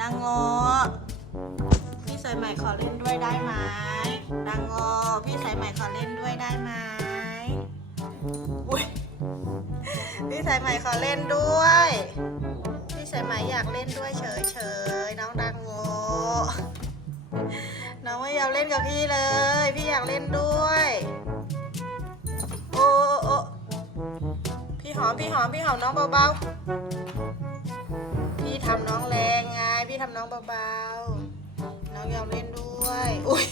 ดังโงพี่สายใหม่ขอเล่นด้วยได้ไหมดังโงพี่สายใหม่ขอเล่นด้วยได้ไหมอุ้ยพี่สายใหม่ขอเล่นด้วย พี่สายใหม่อยากเล่นด้วยเฉยเฉยน้องดังโงน้องไม่อยากเล่นกับพี่เลย พี่อยากเล่นด้วยโอ้โอ้พี่หอมพี่หอมพี่หอมน้องเบาๆพี่ทำน้อง แรงไงพี่ทำน้องเบาๆ น้องอยากเล่นด้วยอุ้ย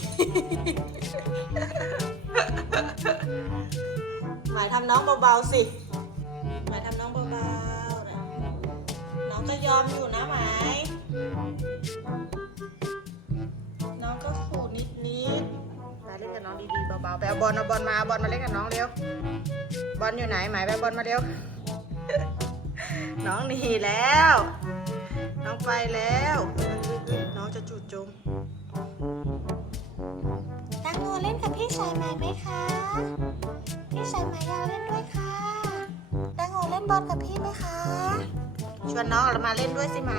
หมายทำน้องเบาๆสิหมายทำน้องเบาๆนะน้องก็ยอมอยู่นะหมายน้องก็ขู่นิดๆไปเล่นกับน้องดีๆเบาๆไปเอาบอลเอาบอลมาเอาบอลมาเล่นกับน้องเร็วบอลอยู่ไหนหมายไปบอลมาเร็วน้องหนีแล้ว น้องไปแล้วน้องจะจุดจมตังโมเล่นกับพี่สายไหมไหมคะ พี่สายไหมอยาเล่นด้วยค่ะตังโมเล่นบอลกับพี่ไหมคะชวนน้องเรามาเล่นด้วยสิไหม